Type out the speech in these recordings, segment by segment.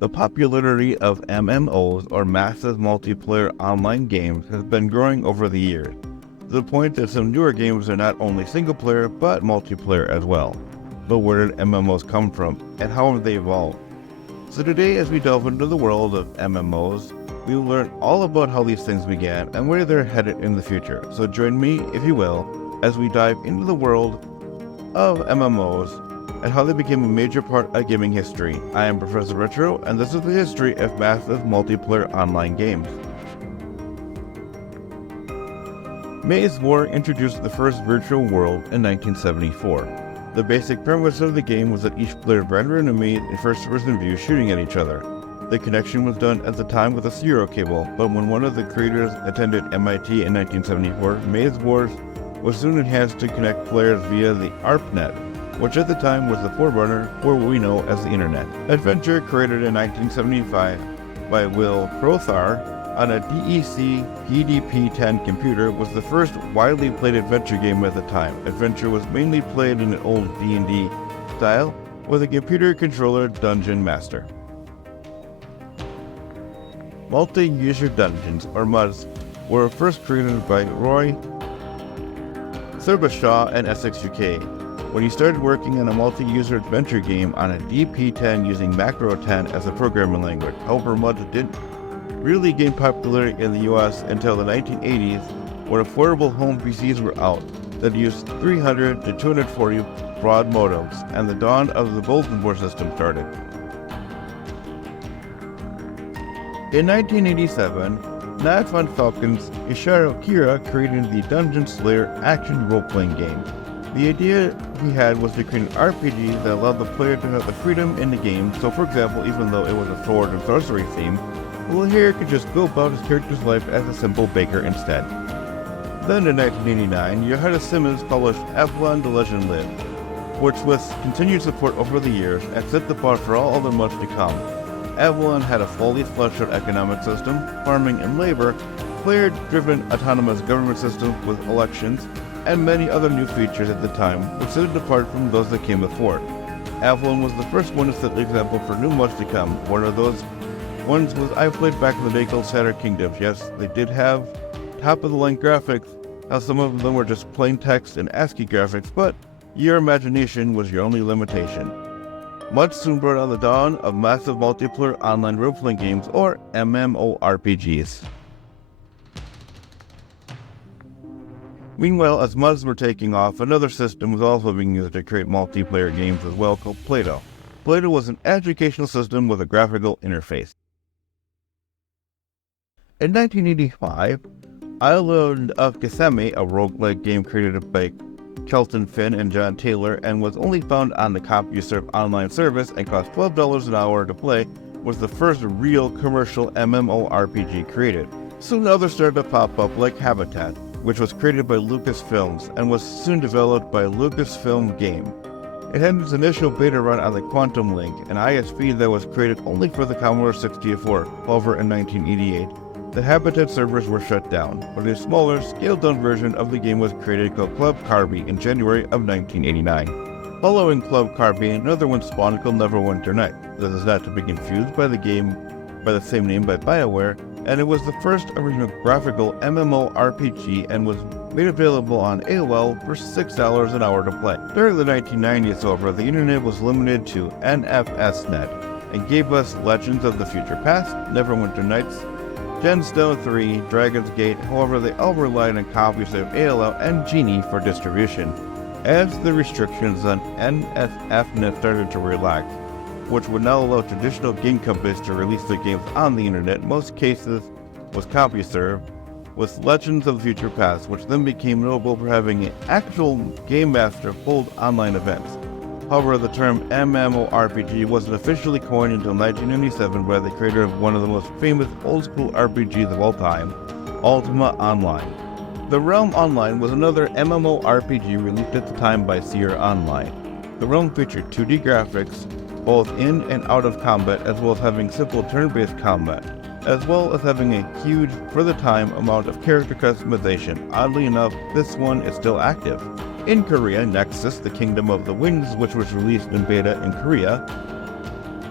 The popularity of MMOs, or massive multiplayer online games, has been growing over the years, to the point that some newer games are not only single-player, but multiplayer as well. But where did MMOs come from, and how have they evolved? So today, as we delve into the world of MMOs, we will learn all about how these things began and where they're headed in the future. So join me, if you will, as we dive into the world of MMOs and how they became a major part of gaming history. I am Professor Retro, and this is the history of massive multiplayer online games. Mazewars introduced the first virtual world in 1974. The basic premise of the game was that each player rendered a maid in first-person view shooting at each other. The connection was done at the time with a serial cable, but when one of the creators attended MIT in 1974, Mazewars was soon enhanced to connect players via the ARPANET, which at the time was the forerunner for what we know as the Internet. Adventure, created in 1975 by Will Prothar on a DEC PDP-10 computer, was the first widely played adventure game at the time. Adventure was mainly played in an old D&D style with a computer controller dungeon master. Multi-user dungeons, or MUDs, were first created by Roy Serbashaw and Essex UK. When he started working on a multi-user adventure game on a DP-10 using Macro 10 as a programming language. However, MUDs didn't really gain popularity in the US until the 1980s, when affordable home PCs were out that used 300 to 240 baud modems, and the dawn of the bulletin board system started. In 1987, Nat von Falcon's Ishiro Kira created the Dungeon Slayer action role-playing game. The idea he had was to create an RPG that allowed the player to have the freedom in the game. So for example, even though it was a sword and sorcery theme, the player could just go about his character's life as a simple baker instead. Then in 1989, Johannes Simmons published Avalon: The Legend Lives, which with continued support over the years and set the bar for all other MUDs to come. Avalon had a fully fleshed out economic system, farming and labor, player-driven autonomous government system with elections, and many other new features at the time, which set it apart from those that came before. Avalon was the first one to set the example for new MUDs to come. One of those ones was I played back in the day called Shattered Kingdoms. Yes, they did have top-of-the-line graphics, how some of them were just plain text and ASCII graphics, but your imagination was your only limitation. MUDs soon brought on the dawn of massive multiplayer online role-playing games, or MMORPGs. Meanwhile, as MUDs were taking off, another system was also being used to create multiplayer games as well, called Play-Doh. Play-Doh was an educational system with a graphical interface. In 1985, Island of Kissimmee, a roguelike game created by Kelton Finn and John Taylor, and was only found on the CompuServe online service and cost $12 an hour to play, was the first real commercial MMORPG created. Soon others started to pop up, like Habitat, which was created by Lucasfilms and was soon developed by Lucasfilm Game. It had its initial beta run on the Quantum Link, an ISP that was created only for the Commodore 64. However, in 1988, the Habitat servers were shut down, but a smaller, scaled-down version of the game was created called Club Carby in January of 1989. Following Club Carby, another one spawned called Neverwinter Night. This is not to be confused by the game by the same name by BioWare, and it was the first original graphical MMORPG and was made available on AOL for $6 an hour to play. During the 1990s, however, the internet was limited to NFSnet and gave us Legends of the Future Past, Neverwinter Nights, Gemstone 3, Dragon's Gate. However, they all relied on copies of AOL and Genie for distribution. As the restrictions on NFSnet started to relax, which would now allow traditional game companies to release their games on the internet, in most cases was CompuServe, with Legends of the Future Past, which then became notable for having an actual game master hold online events. However, the term MMORPG wasn't officially coined until 1997 by the creator of one of the most famous old-school RPGs of all time, Ultima Online. The Realm Online was another MMORPG released at the time by Sierra Online. The Realm featured 2D graphics, both in and out of combat, as well as having simple turn-based combat, as well as having a huge, for the time, amount of character customization. Oddly enough, this one is still active. In Korea, Nexus, the Kingdom of the Winds, which was released in beta in Korea,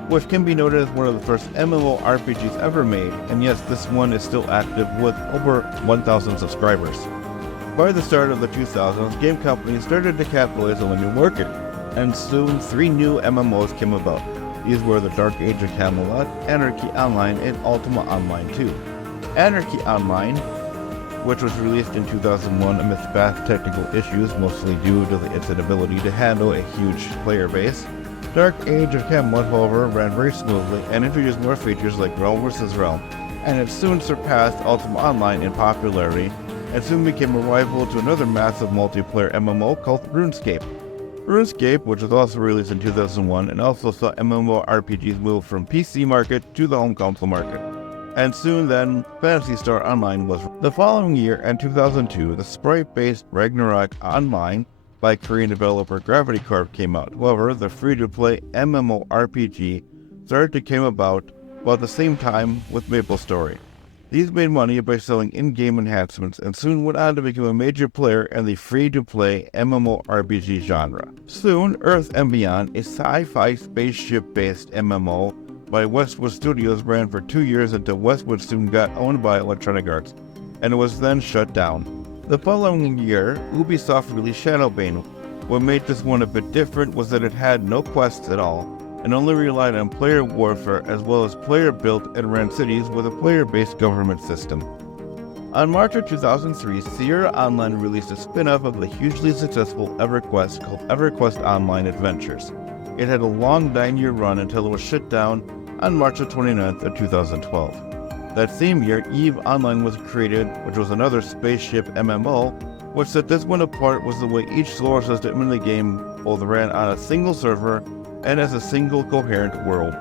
which can be noted as one of the first MMORPGs ever made, and yes, this one is still active with over 1,000 subscribers. By the start of the 2000s, game companies started to capitalize on the new market, and soon 3 new MMOs came about. These were the Dark Age of Camelot, Anarchy Online, and Ultima Online 2. Anarchy Online, which was released in 2001 amidst vast technical issues, mostly due to its inability to handle a huge player base. Dark Age of Camelot, however, ran very smoothly and introduced more features like Realm vs. Realm, and it soon surpassed Ultima Online in popularity, and soon became a rival to another massive multiplayer MMO called RuneScape. RuneScape, which was also released in 2001, and also saw MMORPGs move from PC market to the home console market. And soon then, Phantasy Star Online was. The following year, in 2002, the sprite-based Ragnarok Online by Korean developer Gravity Corp came out. However, the free-to-play MMORPG started to come about the same time with MapleStory. These made money by selling in-game enhancements and soon went on to become a major player in the free-to-play MMORPG genre. Soon, Earth and Beyond, a sci-fi spaceship-based MMO by Westwood Studios, ran for 2 years until Westwood soon got owned by Electronic Arts, and was then shut down. The following year, Ubisoft released Shadowbane. What made this one a bit different was that it had no quests at all, and only relied on player warfare as well as player-built and ran cities with a player-based government system. On March of 2003, Sierra Online released a spin-off of the hugely successful EverQuest called EverQuest Online Adventures. It had a long 9-year run until it was shut down on March 29th of 2012. That same year, EVE Online was created, which was another spaceship MMO. What set this one apart was the way each solar system in the game both ran on a single server and as a single coherent world.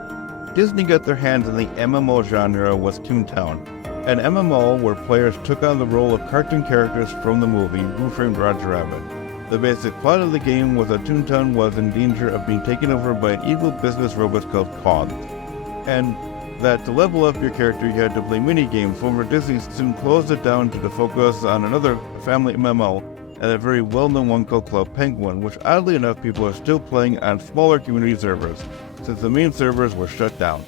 Disney got their hands in the MMO genre with Toontown, an MMO where players took on the role of cartoon characters from the movie Who Framed Roger Rabbit. The basic plot of the game was that Toontown was in danger of being taken over by an evil business robot called Cog, and that to level up your character you had to play mini-games. However, Disney soon closed it down to focus on another family MMO and a very well-known one called Club Penguin, which oddly enough people are still playing on smaller community servers, since the main servers were shut down.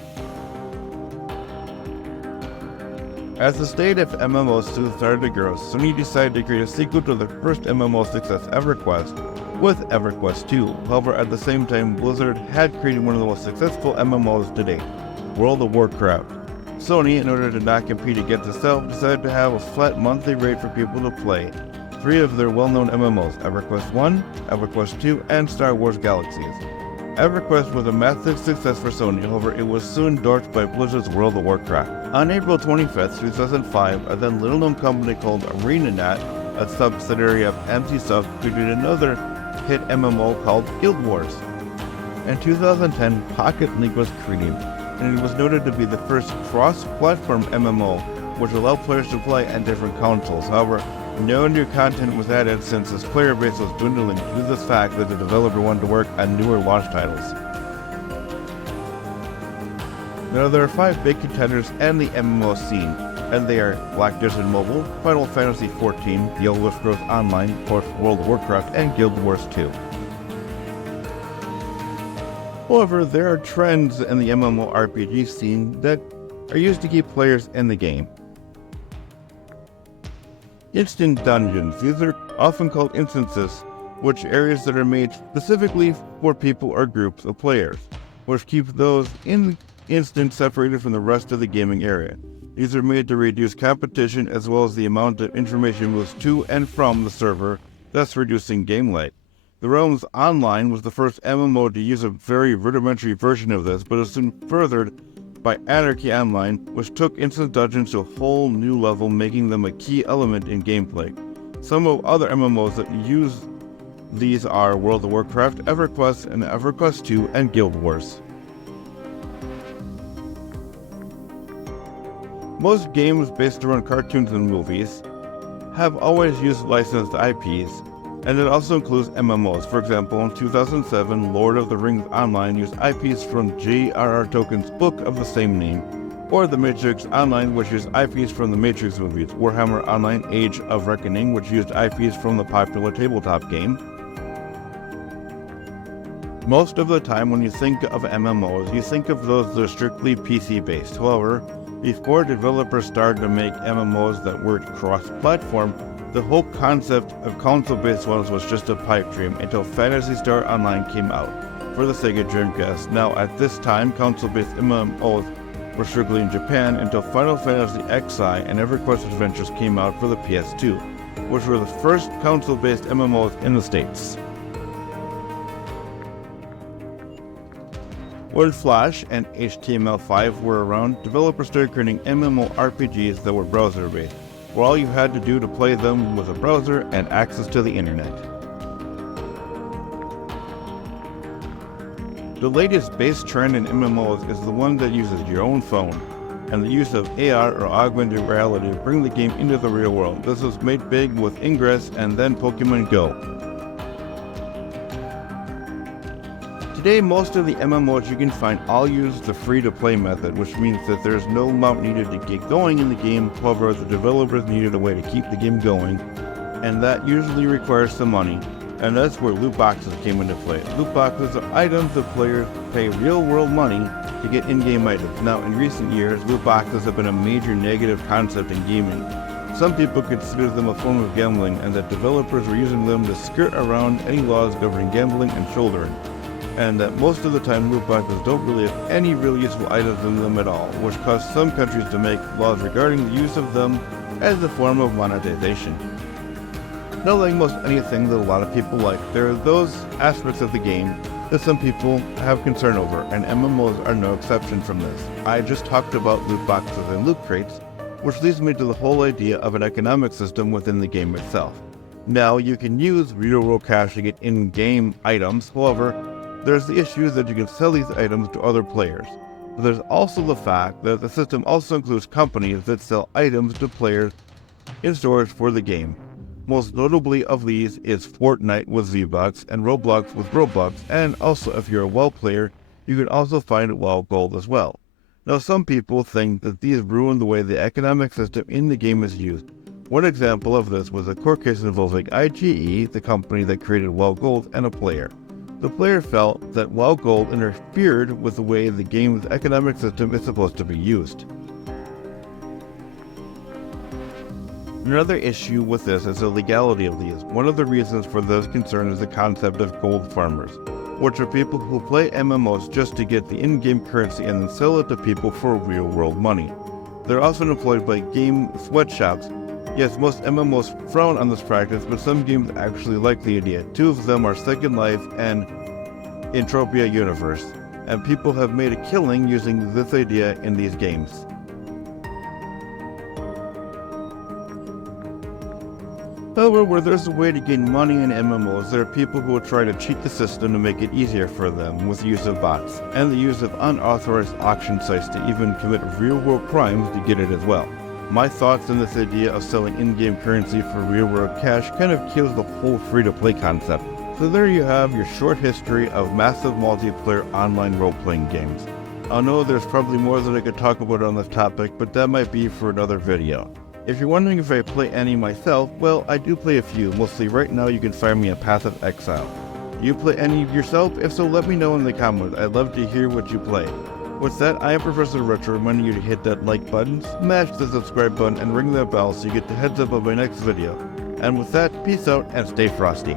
As the state of MMOs soon started to grow, Sony decided to create a sequel to their first MMO success, EverQuest, with EverQuest 2. However, at the same time, Blizzard had created one of the most successful MMOs to date, World of Warcraft. Sony, in order to not compete against itself, decided to have a flat monthly rate for people to play 3 of their well-known MMOs, EverQuest 1, EverQuest 2, and Star Wars Galaxies. EverQuest was a massive success for Sony, however it was soon dwarfed by Blizzard's World of Warcraft. On April 25th, 2005, a then little-known company called ArenaNet, a subsidiary of NCSoft, created another hit MMO called Guild Wars. In 2010, Pocket League was created, and it was noted to be the first cross-platform MMO, which allowed players to play on different consoles. However, no new content was added since its player base was dwindling due to the fact that the developer wanted to work on newer launch titles. Now there are 5 big contenders in the MMO scene, and they are Black Desert Mobile, Final Fantasy XIV, The Elder Scrolls Online, of course World of Warcraft, and Guild Wars 2. However, there are trends in the MMORPG scene that are used to keep players in the game. Instant dungeons. These are often called instances, which areas that are made specifically for people or groups of players, which keep those in the instance separated from the rest of the gaming area. These are made to reduce competition as well as the amount of information moves to and from the server, thus reducing game lag. The Realms Online was the first MMO to use a very rudimentary version of this, but was soon furthered by Anarchy Online, which took instant dungeons to a whole new level, making them a key element in gameplay. Some of other MMOs that use these are World of Warcraft, EverQuest, and EverQuest 2, and Guild Wars. Most games based around cartoons and movies have always used licensed IPs, and it also includes MMOs. For example, in 2007, Lord of the Rings Online used IPs from J.R.R. Tolkien's book of the same name, or The Matrix Online, which used IPs from the Matrix movies, Warhammer Online Age of Reckoning, which used IPs from the popular tabletop game, Most of the time when you think of MMOs, you think of those that are strictly PC-based. However, before developers started to make MMOs that worked cross-platform, the whole concept of console-based ones was just a pipe dream until Phantasy Star Online came out for the Sega Dreamcast. Now, at this time, console-based MMOs were strictly in Japan until Final Fantasy XI and EverQuest Adventures came out for the PS2, which were the first console-based MMOs in the States. When Flash and HTML5 were around, developers started creating MMORPGs that were browser-based, where all you had to do to play them was a browser and access to the internet. The latest base trend in MMOs is the one that uses your own phone, and the use of AR or augmented reality to bring the game into the real world. This was made big with Ingress and then Pokemon Go. Today, most of the MMOs you can find all use the free-to-play method, which means that there's no amount needed to get going in the game. However, the developers needed a way to keep the game going, and that usually requires some money, and that's where loot boxes came into play. Loot boxes are items that players pay real-world money to get in-game items. Now, in recent years, loot boxes have been a major negative concept in gaming. Some people consider them a form of gambling, and that developers were using them to skirt around any laws governing gambling and shouldering, and that most of the time loot boxes don't really have any real useful items in them at all, which caused some countries to make laws regarding the use of them as a form of monetization. Now, like most anything that a lot of people like, there are those aspects of the game that some people have concern over, and MMOs are no exception from this. I just talked about loot boxes and loot crates, which leads me to the whole idea of an economic system within the game itself. Now, you can use real-world cash to get in-game items. However, there's the issue that you can sell these items to other players. But there's also the fact that the system also includes companies that sell items to players in stores for the game. Most notably of these is Fortnite with V-Bucks and Roblox with Robux, and also if you're a WoW player, you can also find WoW Gold as well. Now, some people think that these ruin the way the economic system in the game is used. One example of this was a court case involving IGE, the company that created WoW Gold, and a player. The player felt that WoW Gold interfered with the way the game's economic system is supposed to be used. Another issue with this is the legality of these. One of the reasons for this concern is the concept of gold farmers, which are people who play MMOs just to get the in-game currency and then sell it to people for real-world money. They're often employed by game sweatshops. Yes, most MMOs frown on this practice, but some games actually like the idea. Two of them are Second Life and Entropia Universe, and people have made a killing using this idea in these games. However, where there's a way to gain money in MMOs, there are people who will try to cheat the system to make it easier for them with the use of bots, and the use of unauthorized auction sites to even commit real-world crimes to get it as well. My thoughts on this idea of selling in-game currency for real-world cash kind of kills the whole free-to-play concept. So there you have your short history of massive multiplayer online role-playing games. I know there's probably more that I could talk about on this topic, but that might be for another video. If you're wondering if I play any myself, well, I do play a few. Mostly right now you can find me in Passive Exile. Do you play any yourself? If so, let me know in the comments. I'd love to hear what you play. With that, I am Professor Retro, reminding you to hit that like button, smash the subscribe button, and ring that bell so you get the heads up of my next video. And with that, peace out and stay frosty.